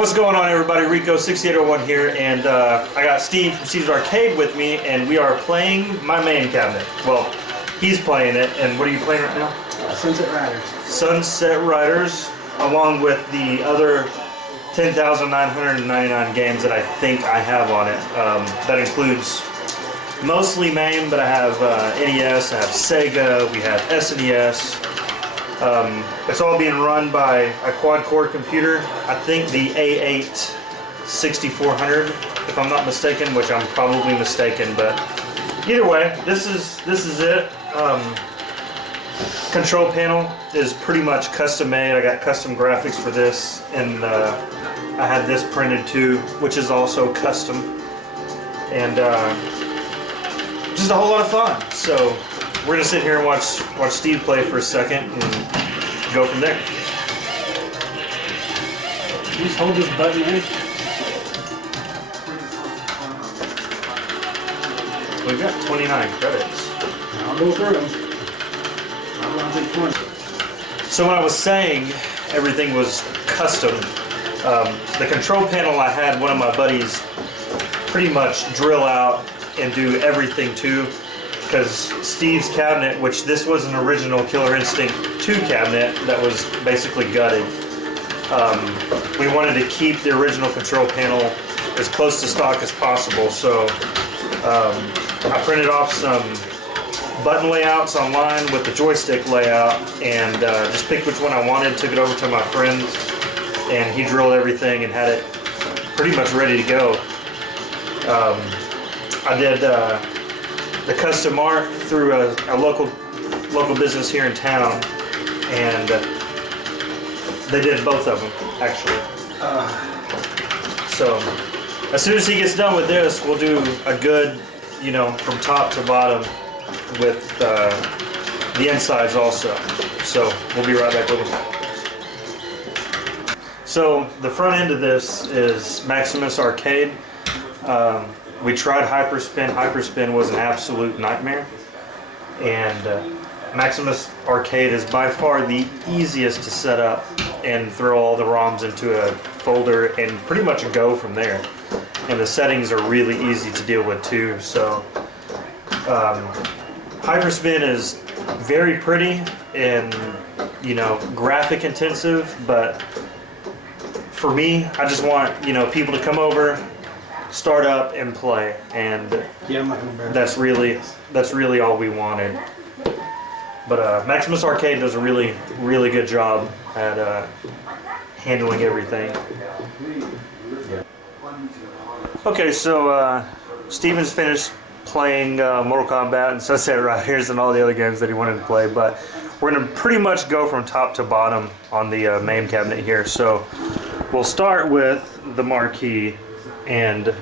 What's going on, everybody? Rico6801 here, and I got Steve from Steve's Arcade with me, and we are playing my Mame cabinet. Well, he's playing it, and what are you playing right now? Sunset Riders. Sunset Riders, along with the other 10,999 games that I think I have on it. That includes mostly Mame, but I have NES, I have Sega, we have SNES. It's all being run by a quad-core computer. I think the A8 6400, if I'm not mistaken, which I'm probably mistaken, but either way, this is it. Control panel is pretty much custom made. I got custom graphics for this, and I had this printed too, which is also custom, and just a whole lot of fun. So we're gonna sit here and watch Steve play for a second and go from there. Please hold this button in. We've got 29 credits. I'll go through them. I'll take 20. So when I was saying everything was custom, the control panel I had one of my buddies pretty much drill out and do everything to, because Steve's cabinet, which this was an original Killer Instinct 2 cabinet that was basically gutted, we wanted to keep the original control panel as close to stock as possible, so I printed off some button layouts online with the joystick layout, and just picked which one I wanted, took it over to my friend, and he drilled everything and had it pretty much ready to go. I did the custom art through a local business here in town, and they did both of them actually. So as soon as he gets done with this, we'll do a good, you know, from top to bottom with the insides also. So we'll be right back with him. So the front end of this is Maximus Arcade. We tried Hyperspin. Hyperspin was an absolute nightmare, and Maximus Arcade is by far the easiest to set up and throw all the ROMs into a folder and pretty much go from there. And the settings are really easy to deal with too. So Hyperspin is very pretty and, you know, graphic intensive, but for me, I just want, you know, people to come over, start up and play, and Yeah, that's really all we wanted. But Maximus Arcade does a really good job at handling everything. Okay, so Steven's finished playing Mortal Kombat and Sunset Riders and all the other games that he wanted to play, but we're gonna pretty much go from top to bottom on the Mame cabinet here. So we'll start with the marquee. And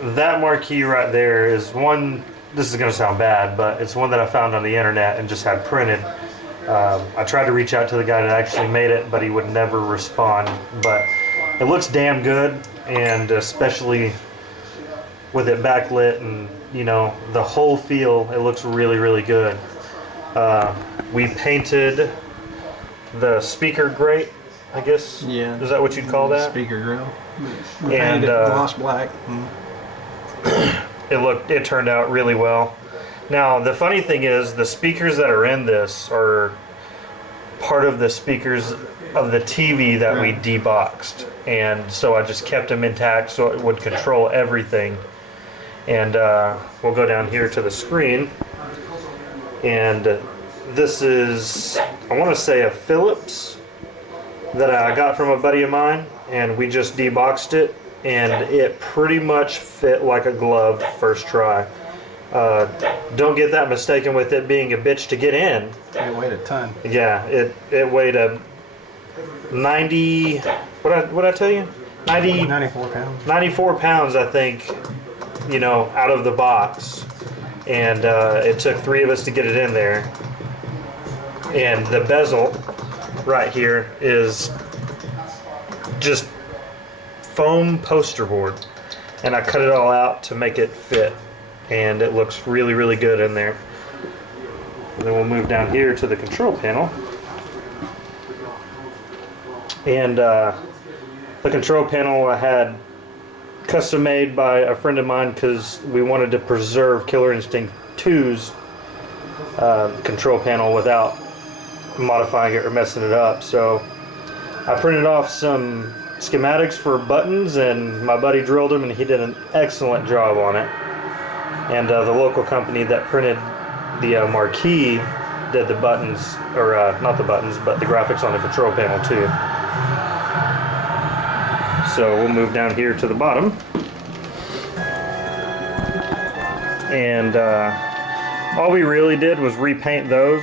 that marquee right there is one, this is going to sound bad, but it's one that I found on the internet and just had printed. I tried to reach out to the guy that actually made it, but he would never respond. But it looks damn good, and especially with it backlit and, you know, the whole feel, it looks really good. We painted the speaker grate, I guess. Yeah. Is that what you'd call that? Speaker grill. And gloss black. it turned out really well. Now the funny thing is, the speakers that are in this are part of the speakers of the TV that we deboxed, and so I just kept them intact so it would control everything. And we'll go down here to the screen, and this is, I want to say, a Philips that I got from a buddy of mine, and we just deboxed it, and it pretty much fit like a glove first try. Don't get that mistaken with it being a bitch to get in. It weighed a ton. Yeah, it weighed a 90, what I tell you? 94 pounds. 94 pounds, I think, you know, out of the box. And it took 3 of us to get it in there. And the bezel right here is just foam poster board, and I cut it all out to make it fit, and it looks really good in there. And then we'll move down here to the control panel, and The control panel I had custom made by a friend of mine because we wanted to preserve Killer Instinct 2's control panel without modifying it or messing it up. So I printed off some schematics for buttons, and my buddy drilled them, and he did an excellent job on it. And the local company that printed the marquee did the buttons, or not the buttons, but the graphics on the control panel too. So we'll move down here to the bottom. And all we really did was repaint those.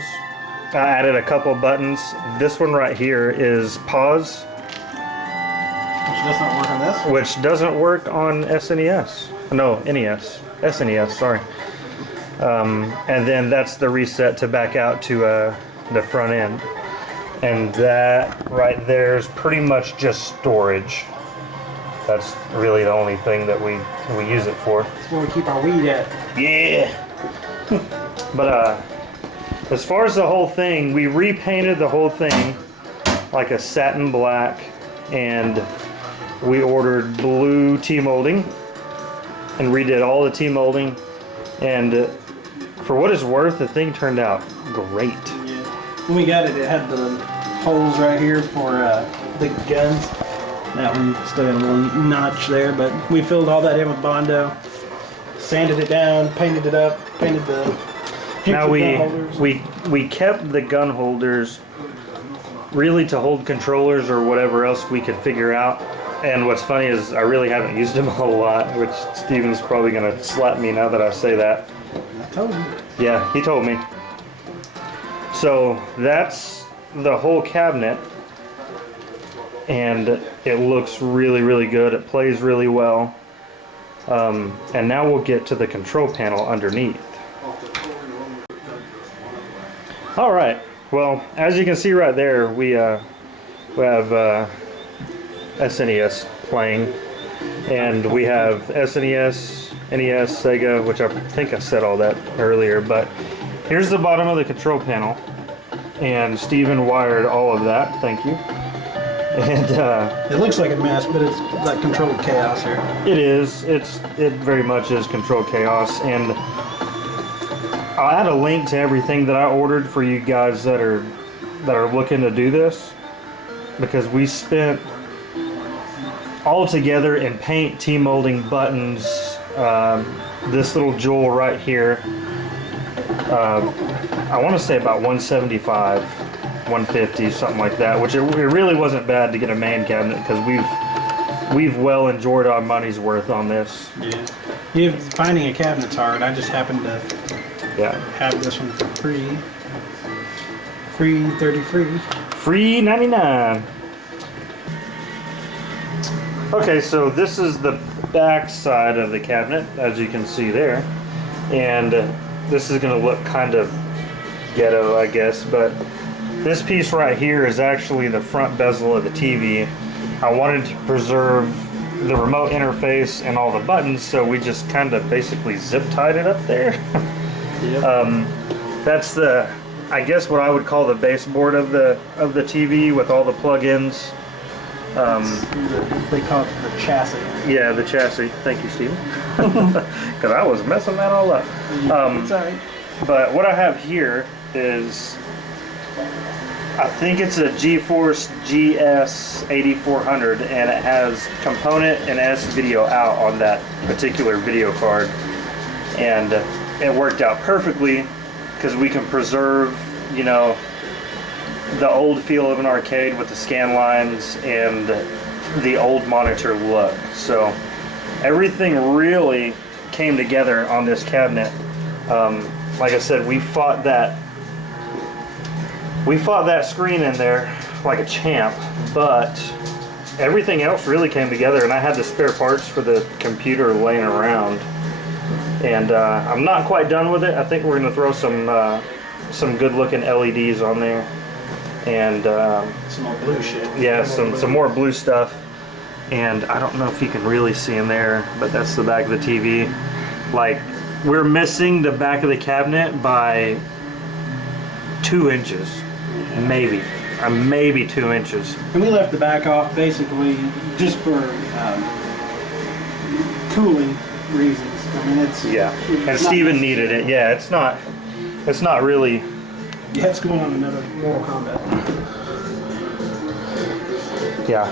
I added a couple buttons. This one right here is pause. Which does not work on this? Which doesn't work on SNES. No, NES. SNES, sorry. And then that's the reset to back out to the front end. And that right there is pretty much just storage. That's really the only thing that we use it for. That's where we keep our weed at. Yeah. But as far as the whole thing, we repainted the whole thing like a satin black, and we ordered blue T-molding and redid all the T-molding, and for what it's worth, the thing turned out great. Yeah. When we got it, it had the holes right here for the guns. That one still had a little notch there, but we filled all that in with Bondo, sanded it down, painted it up, painted the now gun holders. we kept the gun holders really to hold controllers or whatever else we could figure out. And what's funny is I really haven't used them a whole lot, which Steven's probably gonna slap me now that I say that. I told you. Yeah, he told me. So that's the whole cabinet, and it looks really, really good. It plays really well. And now we'll get to the control panel underneath. All right. Well, as you can see right there, we have SNES playing, and we have SNES, NES, Sega, which I think I said all that earlier. But here's the bottom of the control panel, and Steven wired all of that. Thank you. And it looks like a mess, but it's like controlled chaos here. it is. It very much is controlled chaos, and I'll add a link to everything that I ordered for you guys that are looking to do this, because we spent all together in paint, T-molding, buttons, this little jewel right here. I want to say about 175, 150, something like that, which it really wasn't bad to get a main cabinet, because we've well enjoyed our money's worth on this. Yeah. Finding a cabinet's hard. I just happened to have this one for free. Free 30 free. Free 99. Okay, so this is the back side of the cabinet, as you can see there. And this is going to look kind of ghetto, I guess, but this piece right here is actually the front bezel of the TV. I wanted to preserve the remote interface and all the buttons, so we just kind of basically zip tied it up there. Yep. That's the, I guess, what I would call the baseboard of the TV with all the plug-ins. They call it the chassis. Yeah, the chassis. Thank you, Steven. Because I was messing that all up. Sorry. But what I have here is, I think it's a GeForce GS 8400, and it has component and S video out on that particular video card. And it worked out perfectly because we can preserve, you know, the old feel of an arcade with the scan lines and the old monitor look. So everything really came together on this cabinet. Like I said, we fought that screen in there like a champ, but everything else really came together, and I had the spare parts for the computer laying around. And I'm not quite done with it. I think we're going to throw some good looking LEDs on there, and some more blue shit. Yeah, some more blue stuff. And I don't know if you can really see in there, but that's the back of the TV. Like, we're missing the back of the cabinet by 2 inches, maybe. maybe 2 inches. And we left the back off basically just for cooling reasons. I mean, it's And Steven needed it. Yeah, it's not really. Yeah, it's going on another Mortal Kombat. Yeah,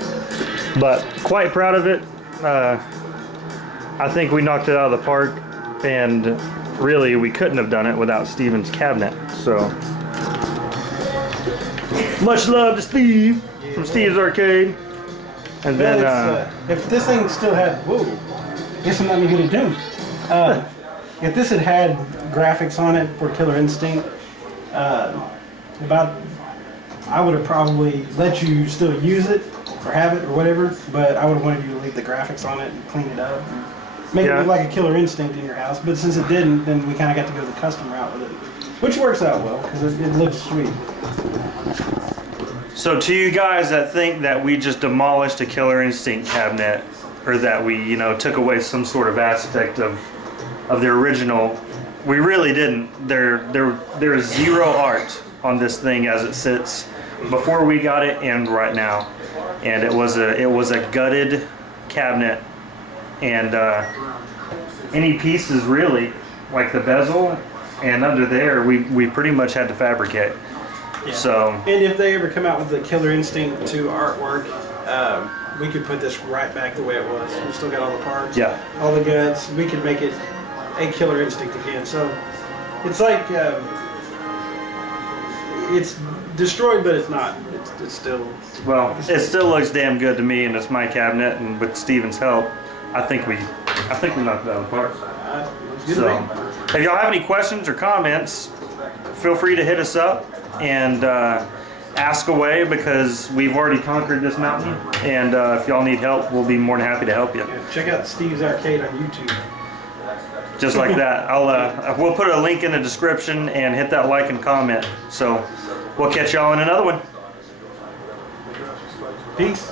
but quite proud of it. I think we knocked it out of the park, and really we couldn't have done it without Steven's cabinet. So much love to Steve from Steve's Arcade. And then if this thing still had, whoa, guess I'm not even gonna do. If this had graphics on it for Killer Instinct, I would have probably let you still use it or have it or whatever, but I would have wanted you to leave the graphics on it and clean it up and make it look like a Killer Instinct in your house. But since it didn't, then we kind of got to go the custom route with it, which works out well because it looks sweet. So to you guys that think that we just demolished a Killer Instinct cabinet, or that we, took away some sort of aspect of the original, we really didn't. There is zero art on this thing as it sits before we got it and right now. And it was a gutted cabinet, and any pieces really, like the bezel and under there, we pretty much had to fabricate. Yeah. So, and if they ever come out with the Killer Instinct 2 artwork, we could put this right back the way it was. We still got all the parts, all the guts. We could make it a Killer Instinct again. So it's like it's destroyed, but it's not. It's still. Well, it still looks damn good to me, and it's my cabinet. And with Steven's help, I think we knocked it out of the park. So, if y'all have any questions or comments, feel free to hit us up and ask away, because we've already conquered this mountain. And if y'all need help, we'll be more than happy to help you. Yeah, check out Steve's Arcade on YouTube. Just like that. We'll put a link in the description and hit that like and comment. So we'll catch y'all in another one. Peace.